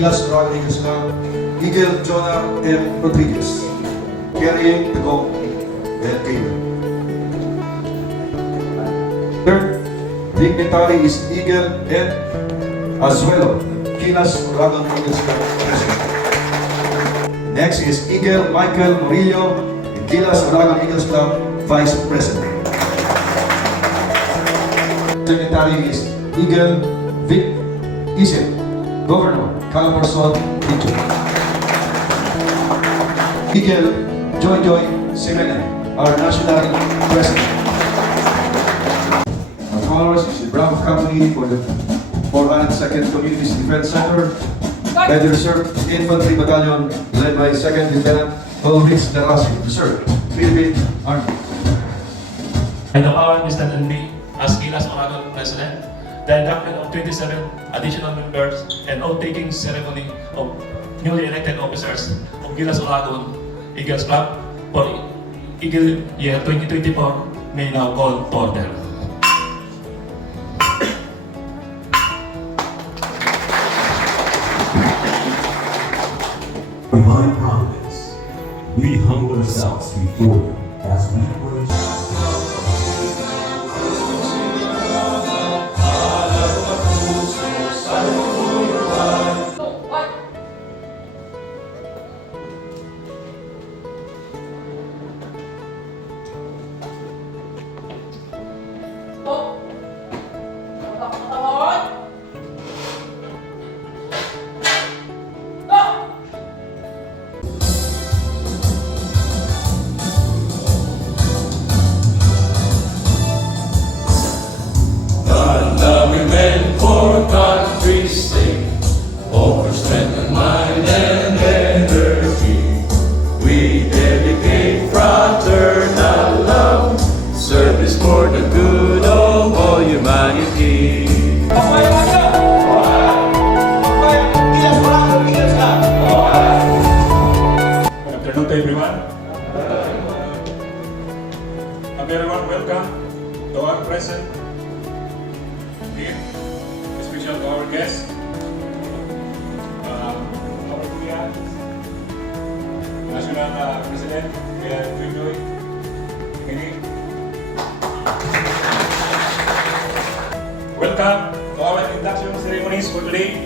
Gilas Oragon Eagles Club, Eagle Jonah M. Rodriguez, carrying the gold and cable. Third dignitary is Eagle Ed Azuelo, Gilas Oragon Eagles Club President. Next is Eagle Michael Murillo, Gilas Oragon Eagles Club Vice President. Secretary is Eagle Vic Isip, Governor, Calabarzon Region. Eagle Joy Semene, our National President. Our colors is the Bravo Company for the 402nd Communities Defense Center, by the Reserve Infantry Battalion, led by 2nd Lieutenant Ulrich Darasi, Reserve, Philippine Army. I the power Mr. NB as Gilas Oragon President, the induction of 27 additional members and oath-taking ceremony of newly elected officers of Gilas Oragon Eagles Club for Eagle Year 2024 may now call to order. Divine providence, we humble ourselves before you as we praise. For country's sake, for strength and mind and energy, we dedicate fraternal love, service for the good of all humanity. Good afternoon to everyone. A very warm welcome to our present here, especially to our guests, our Kuya, National President, Kuya Joy Mini. Welcome to our induction ceremonies for today.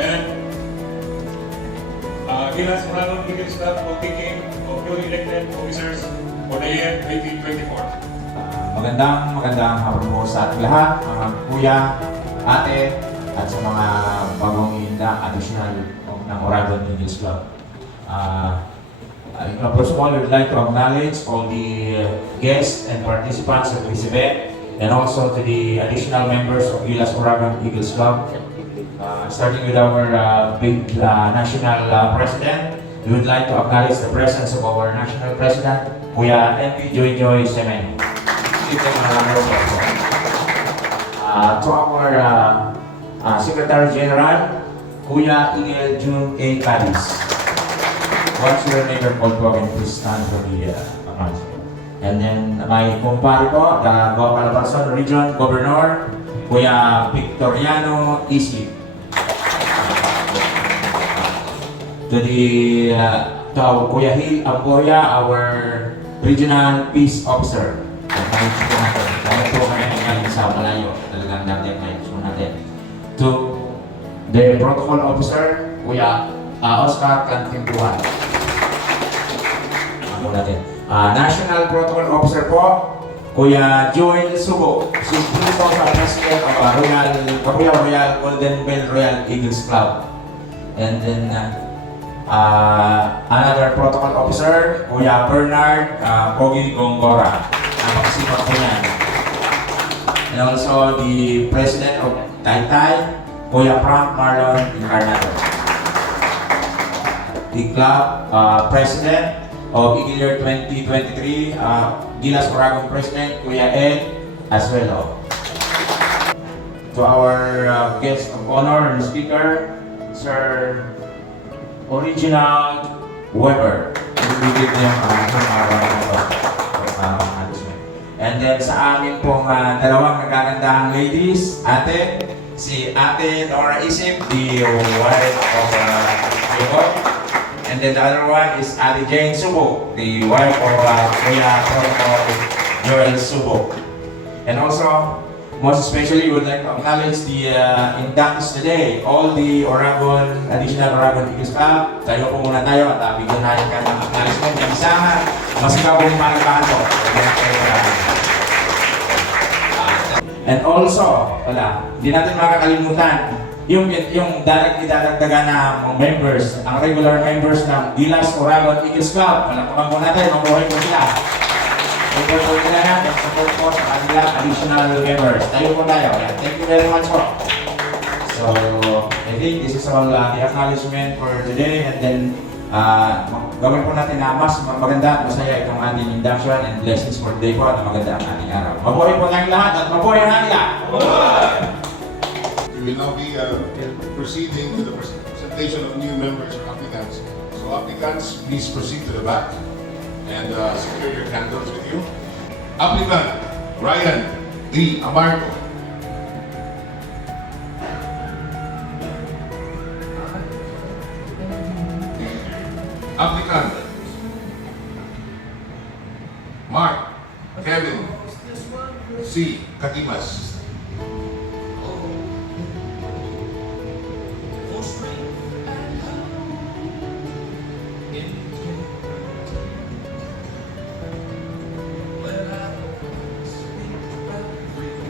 And Gilas Oragon Eagles Club for taking of newly elected officers for the year 2024. Magandang hapon po sa ating lahat, mga kuya, ate, at sa mga bagong additional ng Oragon Eagles Club. First of all, we would like to acknowledge all the guests and participants of this event, and also to the additional members of Gilas Oragon Eagles Club. Starting with our big national president, we would like to acknowledge the presence of our national president, Kuya NB Joy Semene. To our Secretary General, Kuya Eagle June A. Cadiz. What's your name and call po again? Please stand for the announcement. And then my kumpare po, the Calabarzon Region Governor, Kuya Victoriano Isip. To our Kuya Hil Amboya, our Regional Peace Officer. Kaya po kami ngayon sa malayo, talagang natin may gusto natin. To the Protocol Officer, Kuya Oscar Cantintuan. Ako natin. National Protocol Officer po, Kuya Joel Subo. Subo po sa President of Royal Golden Bell Royal Eagles Club. And then another protocol officer, Kuya Bernard Pogi Gongora. Napakasipag po yan. And also the President of Taytay, Kuya Frank Marlon Encarnato. The club President of Eagle Year 2023, Gilas Oragon President, Kuya Ed Azuelo. To our guest of honor and speaker, Sir Original Weber. And then sa amin pong dalawang nagagandahang ladies, ate, si Ate Nora Isip, the wife of Jacob. And then the other one is Ate Jane Subo, the wife of Kuya Joel Subo. And also, most especially, we would like to acknowledge the inductees today, all the additional Oragon Eagle Club. Tayo po muna tayo at bigyan natin ka ng acknowledgement. Yung isa, mas ikaw pong malagpahan po. And also, hindi natin makakalimutan, yung dadagdagan na mga members, ang regular members ng Gilas Oragon Eagles Club. Palakpakan po natin, mabuhay po sila. Support po nila natin, support po sa kanila additional members. Tayo po tayo. Thank you very much po. So, I think this is all the acknowledgement for today, and then gawin po natin na mas maganda at masaya itong ating induction and blessings for today po at maganda ang ating araw. Mabuhay po tayong lahat at mabuhay ang nila! We will now be proceeding to the presentation of new members or applicants. So applicants, please proceed to the back and secure your candles with you. Applicant, Ryan D. Amarco. Applicant, Mark Kevin C. Kakimas.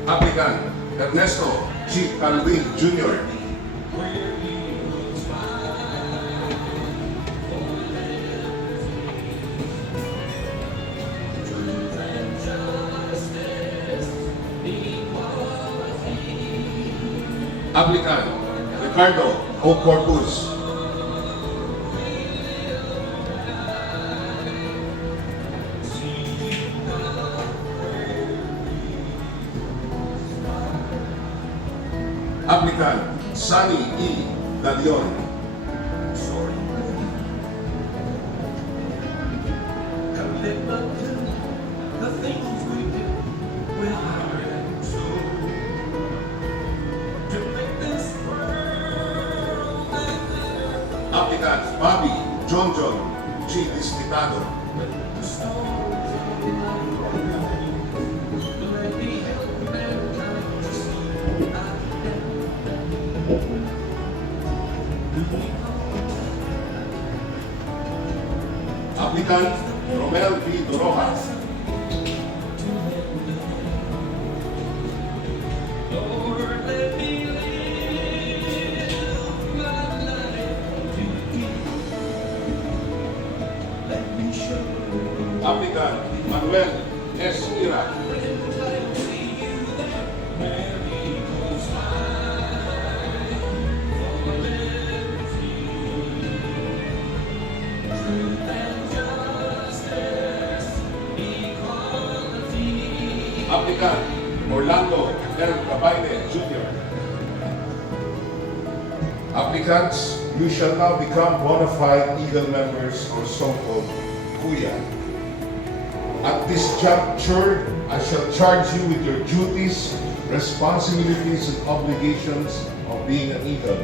Applicant, Ernesto G. Calvin Jr. Applicant, Ricardo O. Corpus. Applicant, Sunny E. Dalion. Applicant, Bobby John G. Dispitado. Applicant, Romel V. Dorojas. Applicant, Manuel S. Ira. Applicant, Orlando L. Cabaine Jr. Applicants, you shall now become bona fide Eagle members or so-called Kuya. At this juncture, I shall charge you with your duties, responsibilities, and obligations of being an Eagle.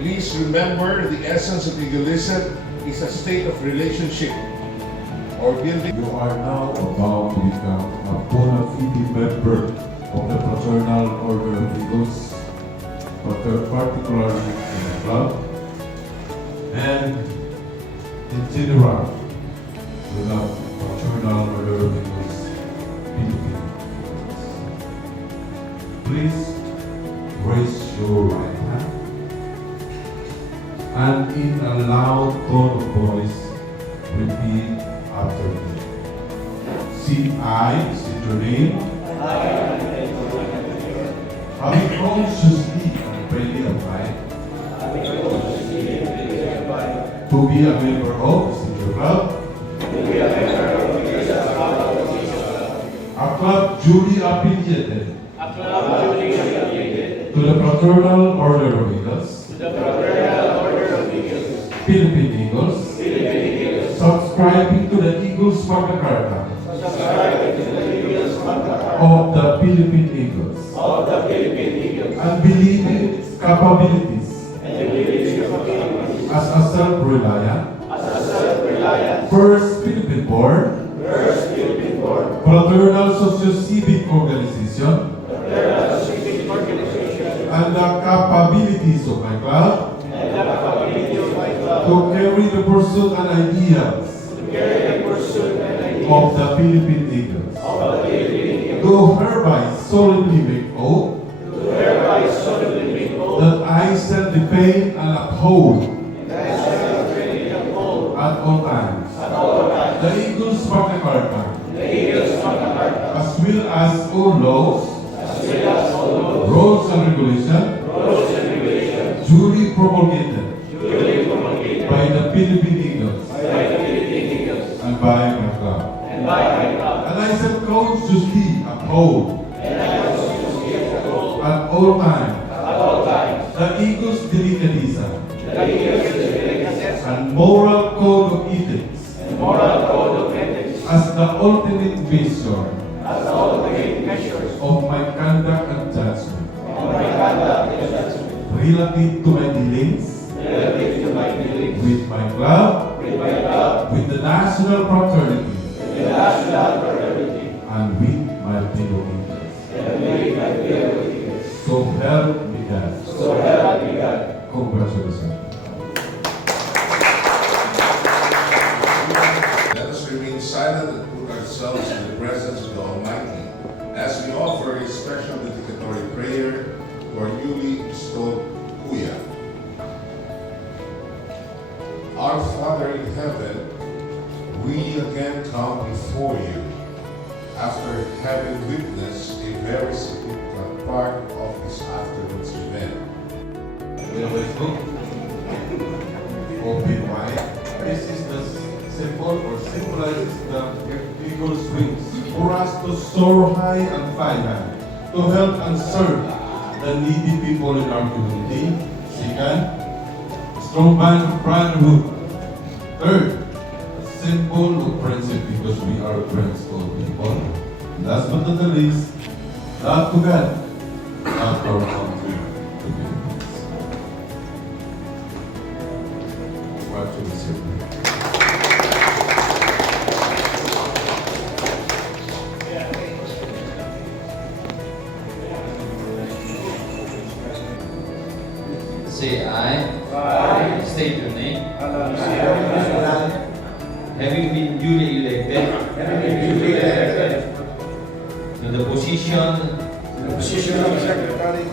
Please remember the essence of Eagleism is a state of relationship or building. You are now about to become a bona fide member of the Fraternal Order of Eagles, particularly in the club, and in general, the Fraternal Order of Eagles Philippines. Please raise your right hand and in a loud tone of voice, repeat after me. See, I state your name. Having consciously and freely applied to be a member of Central Club, a club duly affiliated to the Fraternal Order of Eagles, Philippine Eagles, subscribing to the Eagles Magna Carta of the Philippine Eagles, capabilities as a self-reliant, first Philippine-born, fraternal socio-civic organization, and the capabilities of my club to carry the pursuit and ideals of the Philippine Eagles. Do hereby solemnly make oath that I shall defend and uphold at all times the Eagles Magna Carta, as well as all laws, rules and regulations duly promulgated by the Philippine Eagles and by my club. And I shall consciously uphold at all times the Eagles Delicadeza and moral code of ethics as the ultimate measure of my conduct and judgment relative to my dealings with my club, with the national fraternity, and with my fellow Eagles. So help me God. Congratulations. Let us remain silent and put ourselves in the presence of the Almighty as we offer a special dedicatory prayer to our newly installed Kuya. Our Father in heaven, we again come before you after having witnessed a very significant part of this afternoon's event. Open wide. This is the symbol or symbolizes the eagle's wings for us to soar high and fly high, to help and serve the needy people in our community. Second, strong band of brotherhood. Third, symbol of friendship because we are friends of people. Last but not the least, love to God, love to our country. Congratulations. Say I. State your name. Having been duly elected. To the position. of Secretary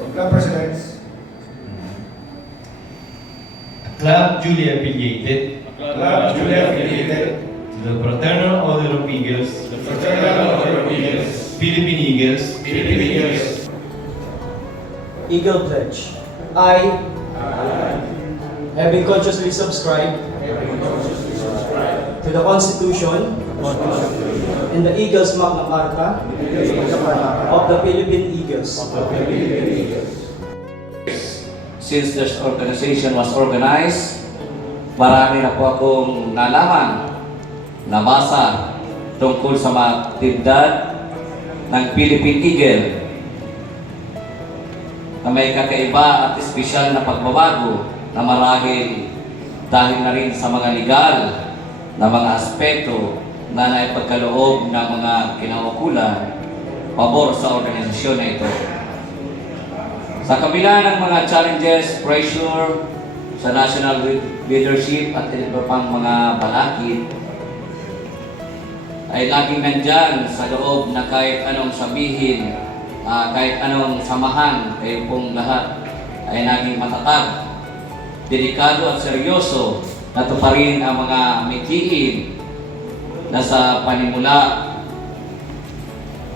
of Club Presidents, Club duly affiliated. To the Fraternal Order of Eagles. Philippine Eagles. Eagle Pledge. I, having consciously subscribed to the Constitution and the Eagles Magna Carta of the Philippine Eagles. Since this organization was organized, marami na po akong nalaman, nabasa tungkol sa mga aktibidad ng Philippine Eagle na may kakaiba at espesyal na pagbabago na marahil dahil na rin sa mga legal na mga aspeto na naipagkaloob ng mga kinaukulan pabor sa organisasyon na ito. Sa kabila ng mga challenges, pressure sa national leadership at iba pang mga balakid, ay laging nandyan sa loob na kahit anong sabihin, kahit anong samahan, kayo pong lahat ay naging matatag, delikado at seryoso na tuparin ang mga mithiin na sa panimula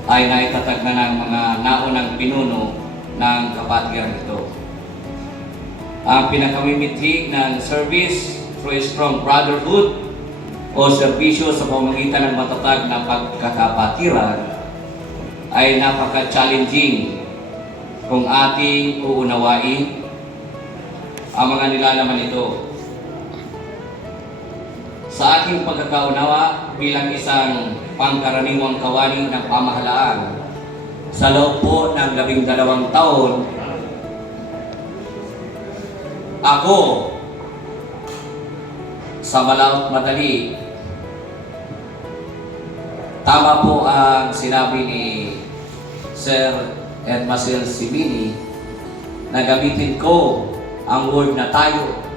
ay naitatag na ng mga naunang pinuno ng kapatiran ito. Ang pinakamimithi ng service through a strong brotherhood o serbisyo sa pamamagitan ng matatag na pagkakapatiran ay napaka-challenging kung ating uunawain ang mga nilalaman nito. Sa aking pagkakaunawa bilang isang pangkaraniwang kawani ng pamahalaan, sa loob po ng 12 taon Ako, sa malaot madali, tama po ang sinabi ni Sir Edmasel Simini na gamitin ko ang word na tayo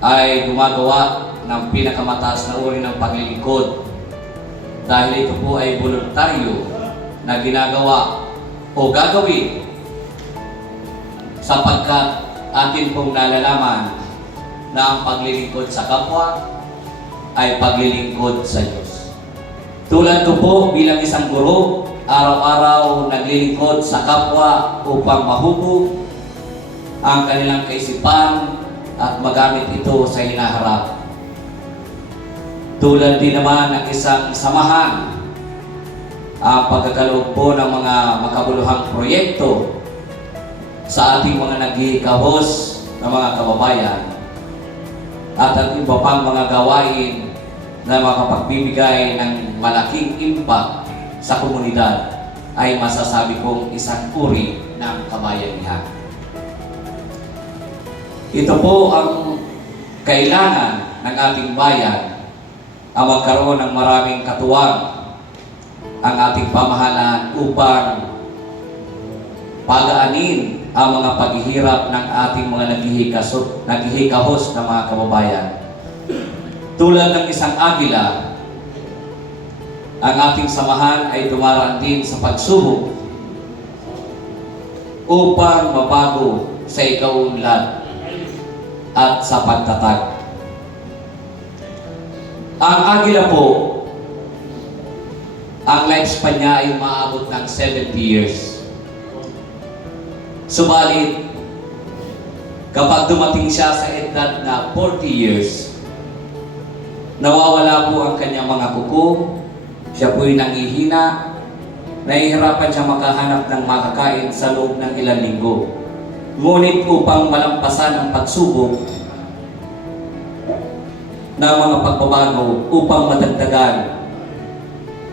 ay gumagawa ng pinakamataas na uri ng paglilingkod dahil ito po ay voluntaryo na ginagawa o gagawin sapagkat atin pong nalalaman na ang paglilingkod sa kapwa ay paglilingkod sa Diyos. Tulad ko po bilang isang guro, araw-araw naglilingkod sa kapwa upang mahubog ang kanilang kaisipan at magamit ito sa hinaharap. Tulad din naman ng isang samahan, ang pagkakaloob po ng mga makabuluhang proyekto sa ating mga naghihikahos na mga kababayan at ang iba pang mga gawain na makapagbibigay ng malaking impact sa komunidad ay masasabi kong isang uri ng kabayanihan. Ito po ang kailangan ng ating bayan, ang magkaroon ng maraming katuwang ang ating pamahalaan upang pagaanin ang mga paghihirap ng ating mga naghihikahos na mga kababayan. Tulad ng isang agila, ang ating samahan ay dumaraan din sa pagsubok upang mabago sa ikaunlad at sa pagtatag. Ang agila po, ang lifespan niya ay umaabot ng 70 years. Subalit, kapag dumating siya sa edad na 40 years, nawawala po ang kanyang mga kuko, siya po'y nangihina, nahihirapan siya makahanap ng makakain sa loob ng ilang linggo. Ngunit upang malampasan ang pagsubok ng mga pagbabago, upang madagdagan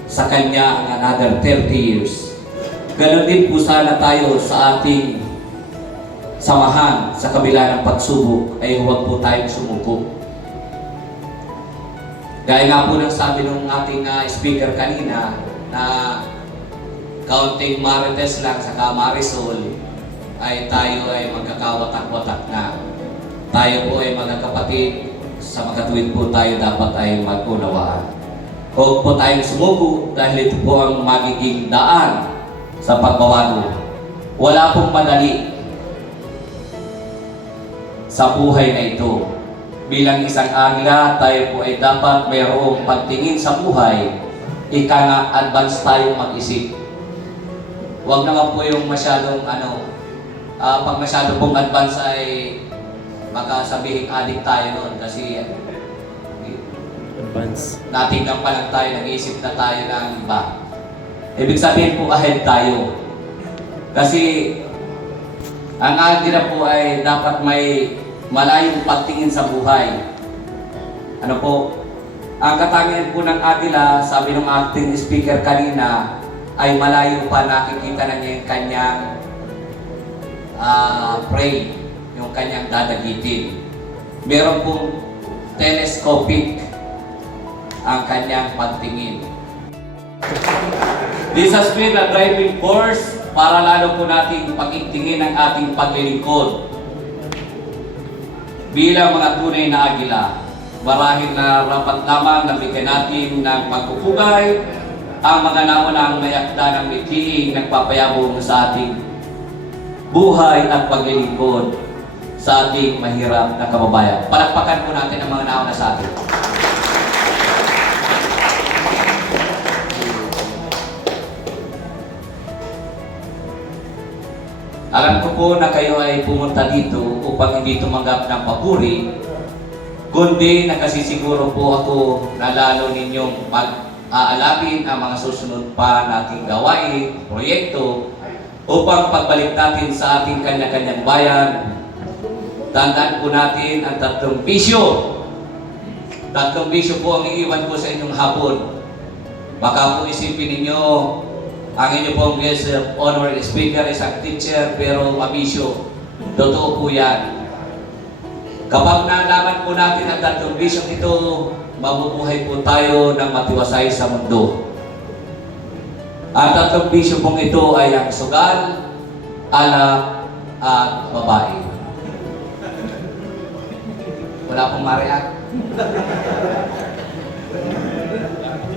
sa kanya ang another 30 years. Ganon din po sana tayo sa ating samahan sa kabila ng pagsubok ay huwag po tayong sumuko. Gaya nga po ng sabi ng ating speaker kanina na kaunting marites lang sa Marisol ay tayo ay magkakawatak-watak na. Tayo po ay mga kapatid, sa makatuwid po tayo dapat ay mag-unawaan. Huwag po tayong sumuko dahil ito po ang magiging daan sa pagbabago. Wala pong madali sa buhay na ito. Bilang isang agila, tayo po ay dapat mayroong pagtingin sa buhay, ika nga advance tayong mag-isip. Huwag naman po yung masyadong pag masyado pong advance ay baka sabihin adik tayo noon kasi natingnan pa lang tayo, nag-iisip na tayo ng iba. Ibig sabihin po ahead tayo. Kasi ang agila po ay dapat may malayong pagtingin sa buhay. Ano po? Ang katangian po ng agila, sabi ng acting speaker kanina, ay malayo pa nakikita na niya yung kanyang prey, yung kanyang dadagitin. Meron pong telescopic ang kanyang pagtingin. This has been a driving force para lalo po natin pag-itingin ang ating paglilingkod. Bilang mga tunay na agila, marahil na rapat lamang na bigyan natin ng pagpupugay ang mga naunang mayakda ng mithiing nagpapayabong sa ating buhay at paglilingkod sa ating mahirap na kababayan. Palakpakan po natin ang mga nauna sa atin. Alam ko po na kayo ay pumunta dito upang hindi tumanggap ng papuri, kundi nakasisiguro po ako na lalo ninyong mag-aalapin ang mga susunod pa nating gawain, proyekto, upang pagbalik natin sa ating kanya-kanyang bayan. Tandaan po natin ang tatlong bisyo. Tatlong bisyo po ang iiwan ko sa inyong hapon. Baka po isipin ninyo, ang inyo pong guest honorary speaker is isang teacher pero mabisyo. Totoo po yan. Kapag nalaman po natin ang tatlong vision ito, mabubuhay po tayo ng matiwasay sa mundo. Ang tatlong vision pong ito ay ang sugal, alak, at babae. Wala pong mariak.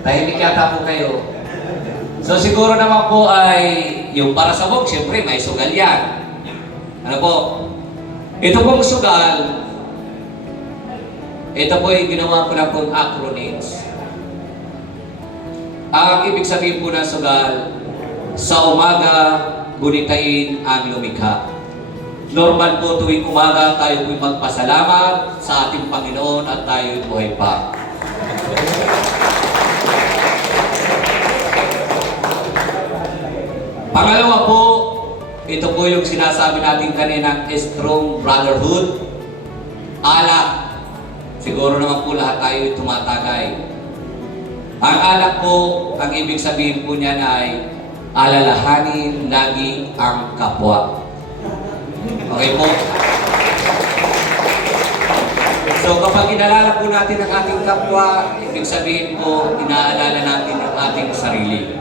Tahimik yata po kayo. So siguro naman po ay yung para sa work, siyempre may sugal yan. Ano po? Ito pong sugal, ito po ay ginawa ko na pong acronyms. Ang ibig sabihin po ng sugal, sa umaga, gunitain ang lumikha. Normal po tuwing umaga tayo po'y magpasalamat sa ating Panginoon at tayo'y buhay pa. Pangalawa po, ito po yung sinasabi natin kanina, strong brotherhood. Alak. Siguro naman po lahat tayo tumatagay. Ang alak po, ang ibig sabihin po niyan ay alalahanin lagi ang kapwa. Okay po? So kapag inaalala po natin ang ating kapwa, ibig sabihin po, inaalala natin ang ating sarili.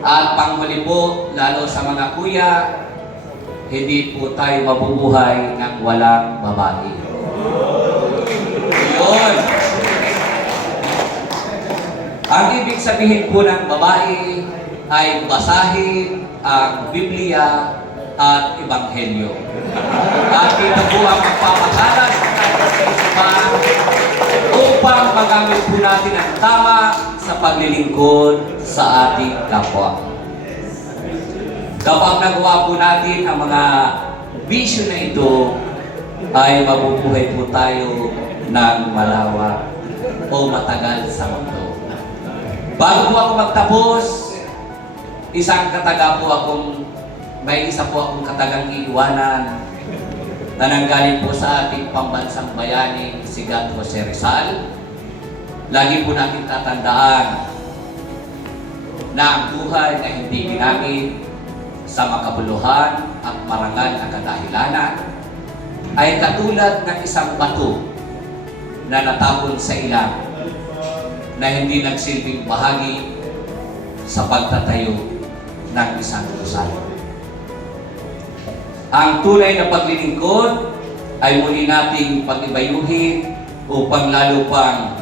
At panghuli po, lalo sa mga kuya, hindi po tayo mabubuhay ng walang babae. Yun! Ang ibig sabihin po ng babae ay basahin ang Biblia at Ebanghelyo. At ito po ang magpapakalas ng ating kaisipan upang magamit po natin ang tama sa paglilingkod sa ating kapwa. Kapag nagawa po natin ang mga vision na ito, ay mabubuhay po tayo ng malawak o matagal sa mundo. Bago po ako magtapos, may isa po akong katagang iiwanan na nanggaling po sa ating pambansang bayani, si God Jose Rizal. Lagi po natin tatandaan na ang buhay na hindi ginamit sa makabuluhan at marangal na kadahilanan ay katulad ng isang bato na natapon sa ilang na hindi nagsilbing bahagi sa pagtatayo ng isang lusal. Ang tunay na paglilingkod ay muli nating pag-ibayuhin upang lalo pang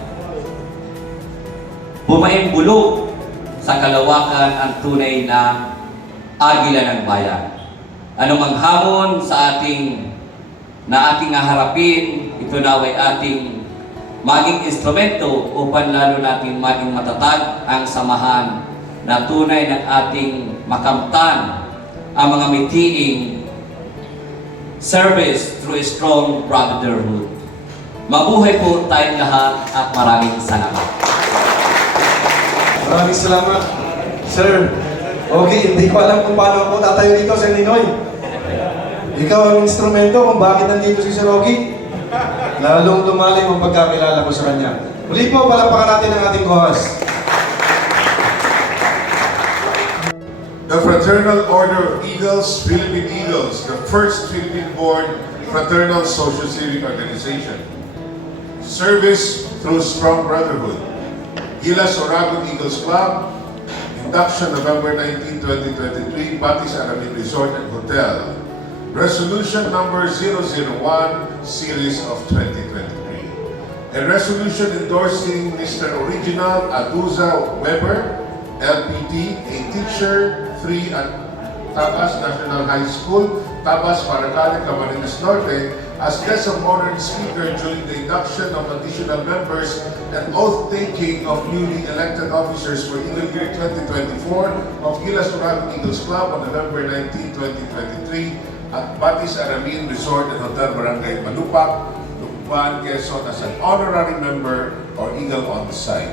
bumaimbulog sa kalawakan ang tunay na agila ng bayan. Anumang hamon sa ating haharapin, ito naway ating maging instrumento upang lalo natin maging matatag ang samahan na tunay ng ating makamtan ang mga mitiing service through a strong brotherhood. Mabuhay po tayong lahat at maraming salamat. Maraming salamat, Sir. Okay, hindi ko alam kung paano ako tatayo dito, Sir Ninoy. Ikaw ang instrumento kung bakit nandito si Sir Ogie. Lalong lumalim ang pagkakilala ko sa kanya. Muli po, palapakan natin ang ating co-host. The Fraternal Order of Eagles, Philippine Eagles, the first Philippine-born fraternal social civic organization. Service through strong brotherhood. Gilas Oragon Eagles Club, induction November 19, 2023, Batis Aramin Resort and Hotel. Resolution number 001, series of 2023. A resolution endorsing Mr. Original Aduza Weber, LPT, a teacher, 3 at Tabas National High School, Tabas, Paracale, Camarines Norte, as guest of honor and speaker during the induction of additional members and oath-taking of newly elected officers for Eagle Year 2024 of Gilas Oragon Eagles Club on November 19, 2023 at Batis Aramin Resort and Hotel Barangay Malupak, Lukban, Quezon as an honorary member or Eagle on the side.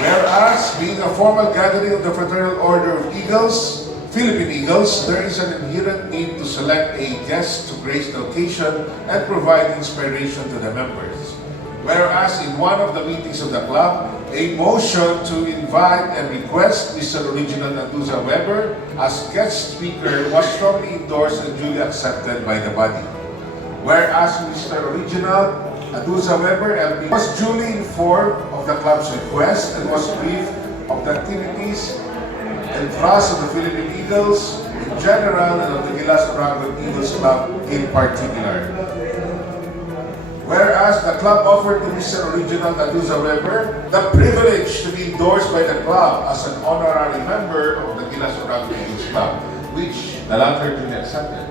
Whereas, being a formal gathering of the Fraternal Order of Eagles, Philippine Eagles, there is an inherent need to select a guest to grace the occasion and provide inspiration to the members. Whereas in one of the meetings of the club, a motion to invite and request Mr. Original Aduza Weber as guest speaker was strongly endorsed and duly accepted by the body. Whereas Mr. Original Aduza Weber LP was duly informed of the club's request and was briefed of the activities and thrust of the Philippine Eagles in general and of the Gilas Oragon Eagles Club in particular. Whereas the club offered to Mr. Original Aduza Weber the privilege to be endorsed by the club as an honorary member of the Gilas Oragon Eagles Club, which the latter duly accepted.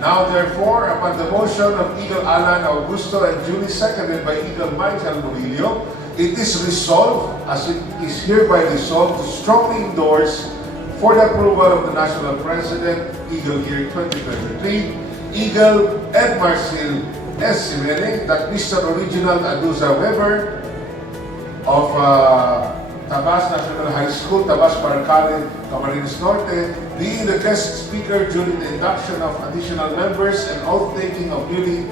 Now therefore, upon the motion of Eagle Alan Augusto and duly seconded by Eagle Michael Murillo, it is resolved, as it is hereby resolved, to strongly endorse for the approval of the National President, Eagle Year 2023, Eagle Ed Marcel S. Jimenez, that Mr. Original Aduza Weber of Tabas National High School, Tabas Barcale, Camarines Norte, being the guest speaker during the induction of additional members and oath-taking of newly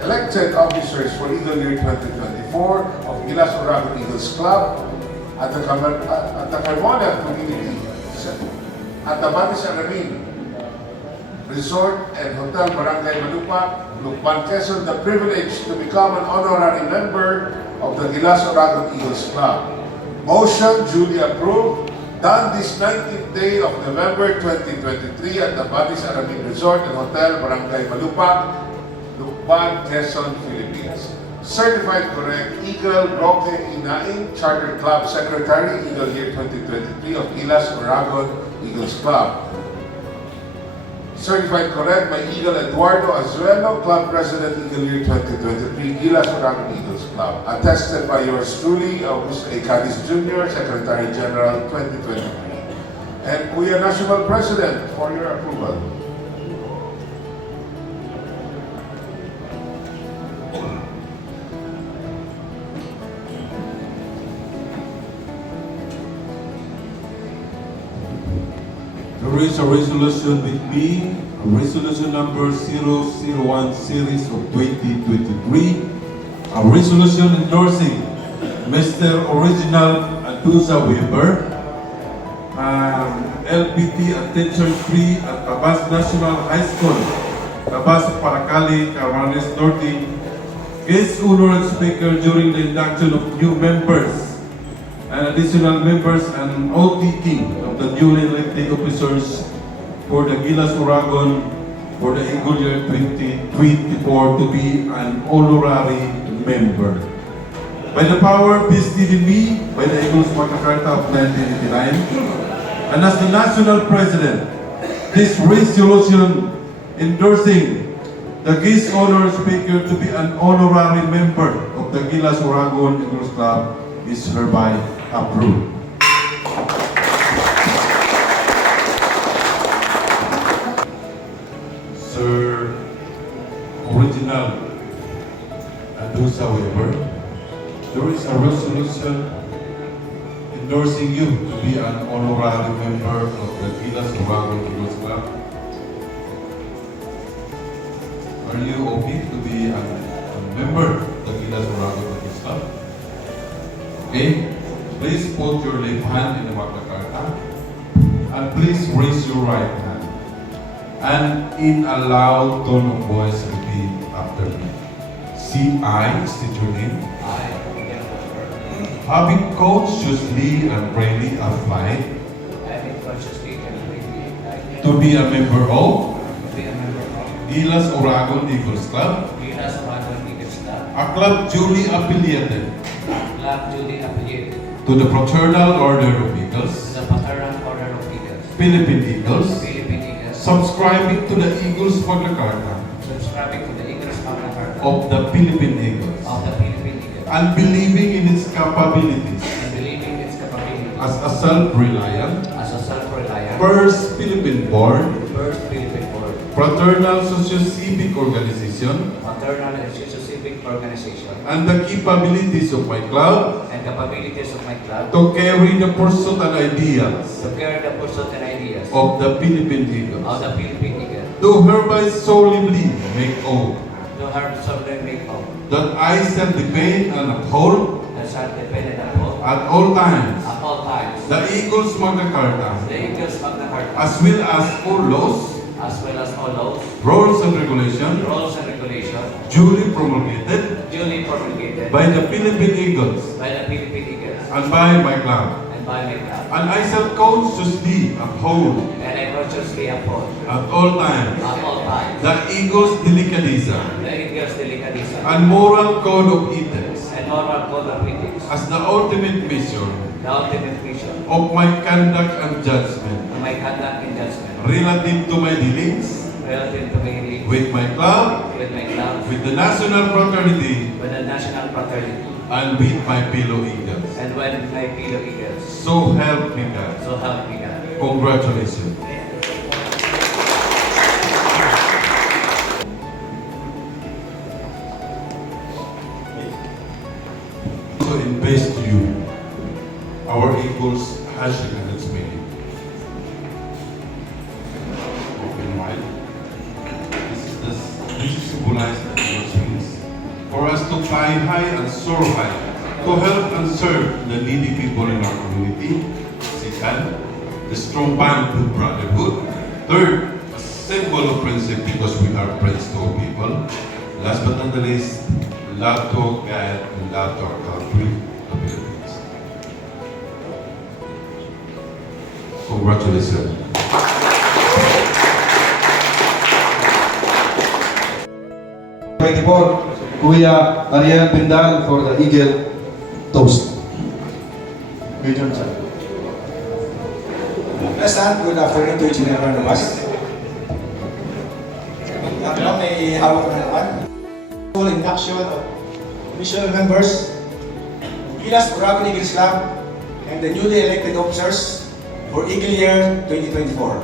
elected officers for Eagle Year 2024 of Gilas Oragon Eagles Club at the Carmona Community at the Batis Aramin Resort and Hotel Barangay Malupa, Lukban, Quezon, the privilege to become an honorary member of the Gilas Oragon Eagles Club. Motion duly approved, done this 19th day of November 2023 at the Batis Aramin Resort and Hotel Barangay Malupa, Lukban, Quezon, Philippines. Certified correct, Eagle Roque Inaing, Charter Club Secretary, Eagle Year 2023 of Gilas Oragon Eagles Club. Certified correct by Eagle Eduardo Azuelo, Club President, Eagle Year 2023, Gilas Oragon Eagles Club. Attested by yours truly, Augusto A. Cadiz Jr., Secretary General 2023. And Kuya National President, for your approval. There is a resolution with me, resolution number 001 series of 2023, a resolution endorsing Mr. Original Aduza Weber, LPT Attention 3 at Tabas National High School, Tabas Paracali, Camarines Norte, guest honored speaker during the induction of new members and additional members and oath-taking of the newly elected officers for the Gilas Oragon for the Eagle Year 2024 to be an honorary member. By the power vested in me by the Eagles Magna Carta of 1989, and as the National President, this resolution endorsing the guest honored speaker to be an honorary member of the Gilas Oragon Eagles Club is hereby approved. Sir Original Aduza Weber, there is a resolution endorsing you to be an honorary member of the Gilas Oragon Eagles Club. Are you okay to be a member of the Gilas Oragon Eagles Club? Okay, please put your left hand in the Magna Carta and please raise your right hand and in a loud tone of voice repeat after me. I state your name. Having consciously and bravely applied to be a member of Gilas Oragon Eagles Club, a club duly affiliated to the Fraternal Order of Eagles, Philippine Eagles, subscribing to the Eagles Magna Carta of the Philippine Eagles, and believing in its capabilities as a self-reliant, first Philippine-born, fraternal socio-civic organization, and the capabilities of my club to carry the pursuit and ideals of the Philippine Eagles. Do hereby solemnly make oath that I shall defend and uphold that shall defend and uphold at all times at all times the Eagles Magna Carta, the Eagles Magna Carta, as well as all laws, as well as all laws, rules, and regulations rules, and regulations duly promulgated duly promulgated by the Philippine Eagles by the Philippine Eagles and by my club. and by my club, And I shall consciously uphold and I consciously uphold at all times at all times the Eagles Delicadeza the Eagles Delicadeza and moral code of ethics and moral code of ethics, as the ultimate measure the ultimate mission of my conduct and judgment of my conduct and judgment relative to my dealings relative to my relationship with my club, with my club, with the national fraternity, with the national fraternity, and with my fellow Eagles. and with my fellow Eagles. So help me God. So help me God. Congratulations. So invest you, our Eagles hashtag and its meaning. Open wide. This symbolizes the Eagles wings. For us to fly high and soar high, to help and serve the needy people in our community. Second, the strong bond with brotherhood. Third, a symbol of friendship because we are friends to all people. Last but not the least, love to God and love to our country, the Philippines. Congratulations. Kuya Ariel Pindal for the Eagle Toast. Major sir. President, good afternoon to each and every one of us. May hawak na naman. Full induction of missional members, Gilas Oragon Eagles Club, and the newly elected officers for Eagle Year 2024.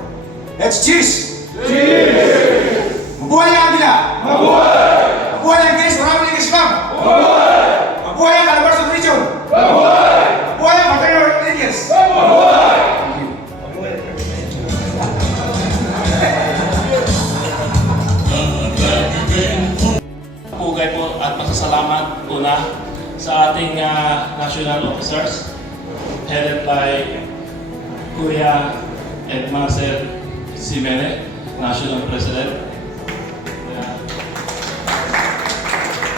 Let's cheers! Cheers! Mabuhay ang Agila! Mabuhay! Mabuhay ang Gilas Oragon Eagles Club! Mabuhay! Mabuhay ang Calabarzon Region! Mabuhay! Mabuhay ang Fraternal Eagles! Mabuhay! Pugay po at pasasalamat una sa ating national officers headed by Kuya Ed Marcel Simene, National President.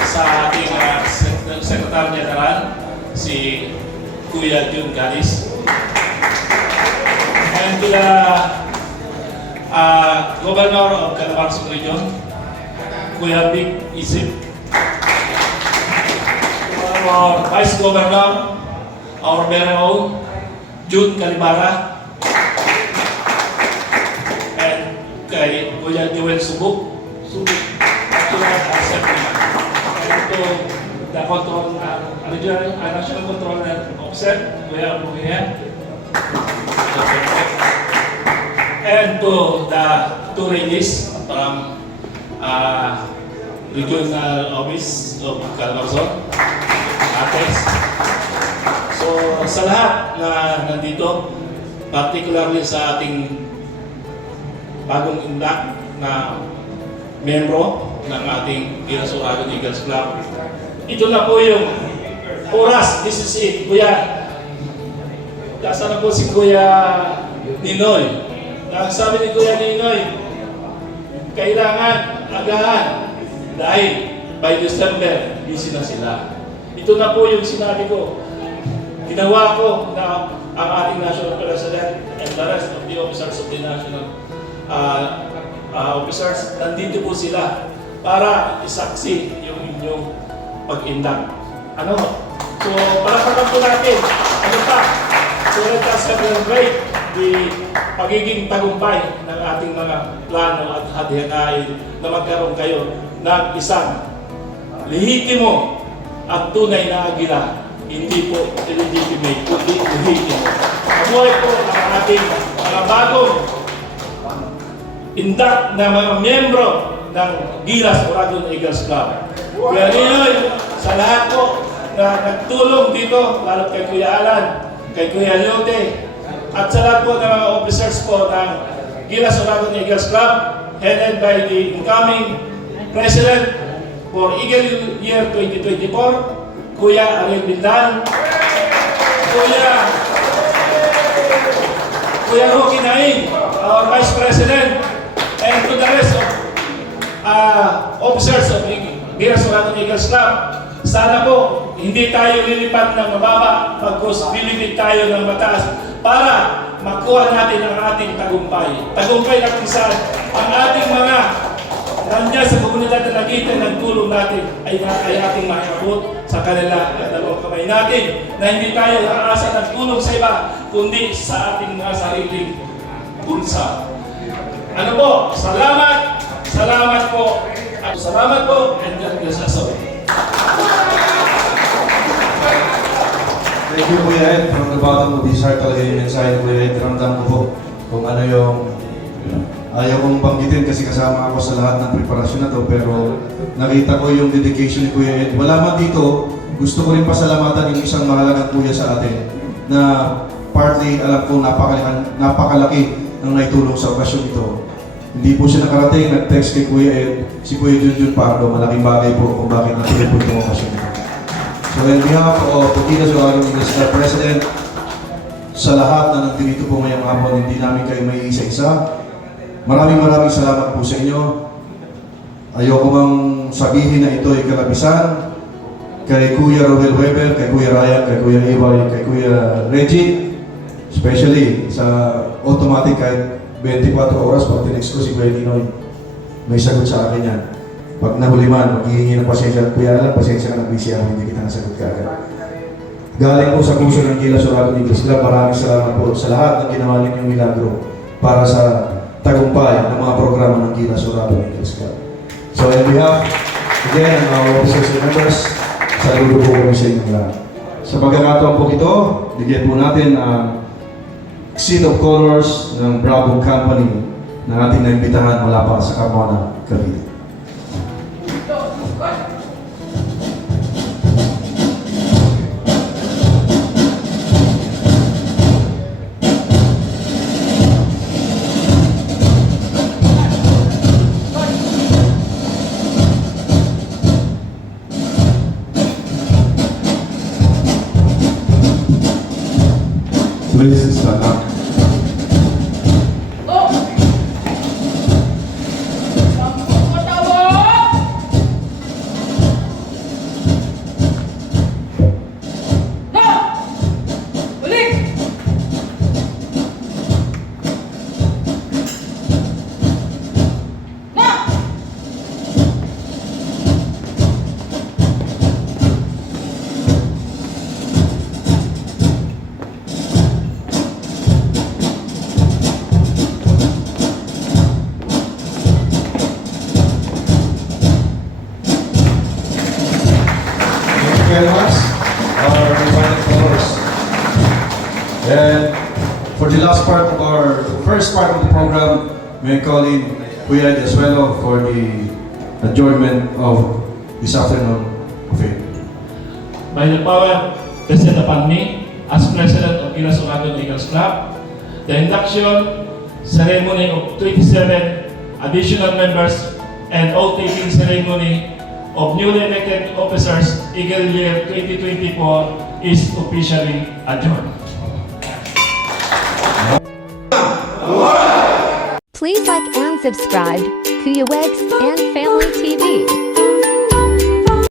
Sa ating Secretary General, si Kuya Jun Galis. And to the Governor of Calabarzon Region, Kuya Big Isip. Our Vice Governor, our very own, June Calibara. And kay Kuya Joel Subuk. And to the control, regional, national controller officer, Kuya Abuhian. And to the two ladies from Regional Office of Calabarzon, Ates. So sa lahat na nandito, particularly sa ating bagong indak na membro ng ating Gilas Oragon Eagles Club, ito na po yung oras. This is it. Kuya, kasama po si Kuya Ninoy. Sabi ni Kuya Ninoy, kailangan agahan dahil by December, busy na sila. Ito na po yung sinabi ko. Ginawa ko na ang ating National President and the rest of the officers of the national officers, nandito po sila para isaksi yung inyong pag-indak. Ano? So, palakpakan po natin. Ano pa? So, let us celebrate the pagiging tagumpay ng ating mga plano at hadihanain na magkaroon kayo ng isang lehitimo at tunay na agila, hindi po illegitimate, kundi lehitimo. Mabuhay po ang ating mga bagong indak na mga miyembro ng Gilas Oragon Eagles Club. Kaya Ninoy, sa lahat po na nagtulong dito, lalo kay Kuya Alan, kay Kuya Lyote, at sa lahat po ng mga officers po ng Gilas Oragon Eagles Club, headed by the incoming President, for Eagle Year 2024, Kuya Ariel Bindan, Kuya Rocky Naing, our Vice President, and to the rest of officers of Gilas Oragon Eagles Club. Sana po, hindi tayo lilipat ng mababa, pagkus lilipit tayo ng mataas para makuha natin ang ating tagumpay. Tagumpay na kung saan ang ating mga nandiyan sa komunidad na nakita ng tulong natin ay ating maiabot sa kanila at dalawang kamay natin na hindi tayo aasa ng tulong sa iba, kundi sa ating mga sariling bulsa. Ano po? Salamat! Salamat po! Salamat po! And God bless us all. Thank you, Kuya Ed. From the bottom of his heart talaga yung mensahe, Kuya Ed. Ramdam ko po kung ano yung ayaw kong banggitin kasi kasama ako sa lahat ng preparasyon na to, pero nakita ko yung dedication ni Kuya Ed. Wala man dito, gusto ko rin pasalamatan yung isang mahalagang kuya sa atin na partly alam ko napakalaki ng naitulong sa okasyon ito. Hindi po siya nakarating, nag-text kay Kuya Ed, si Kuya Junjun Pardo, malaking bagay po kung bakit natuloy po itong okasyon ito. So on behalf of the Gilas Oragon Eagles Club President, sa lahat na nandito po ngayong hapon, hindi namin kayo may isa-isa. Maraming salamat po sa inyo. Ayoko mang sabihin na ito ay kalabisan. Kay Kuya Robel Weber, kay Kuya Ryan, kay Kuya Iway, kay Kuya Reggie, especially sa automatic kahit 24 oras pag tinext ko si Kuya Ninoy, may sagot sa akin yan. Pag nahuli man, maghihingi ng pasensya. Kuya Alan, pasensya ka na busy ako, hindi kita nasagot ka agad. Galing po sa puso ng Gilas Oragon Eagles Club, maraming salamat po sa lahat ng ginawa ninyong milagro para sa tagumpay ng mga programa ng Gilas Oragon Eagles Club. So on behalf, again, ng mga officers and members, saludo po kami sa inyong lahat. Sa pagkakataon po ito, bigyan po natin ang Seat of Colors ng Bravo Company na ating naimbitahan mula pa sa Carmona, Cavite. Please stand up. Very much, our final colors. And for the last part of our first part of the program, may I call in Kuya Ed as well for the adjournment of this afternoon of it. By the power vested upon me as President of Gilas Oragon Eagles Club, the induction ceremony of 27 additional members and oath-taking ceremony of newly elected officers Eagle Year 2024 is officially adjourned. Please like and subscribe Kuya Wegs and Family TV.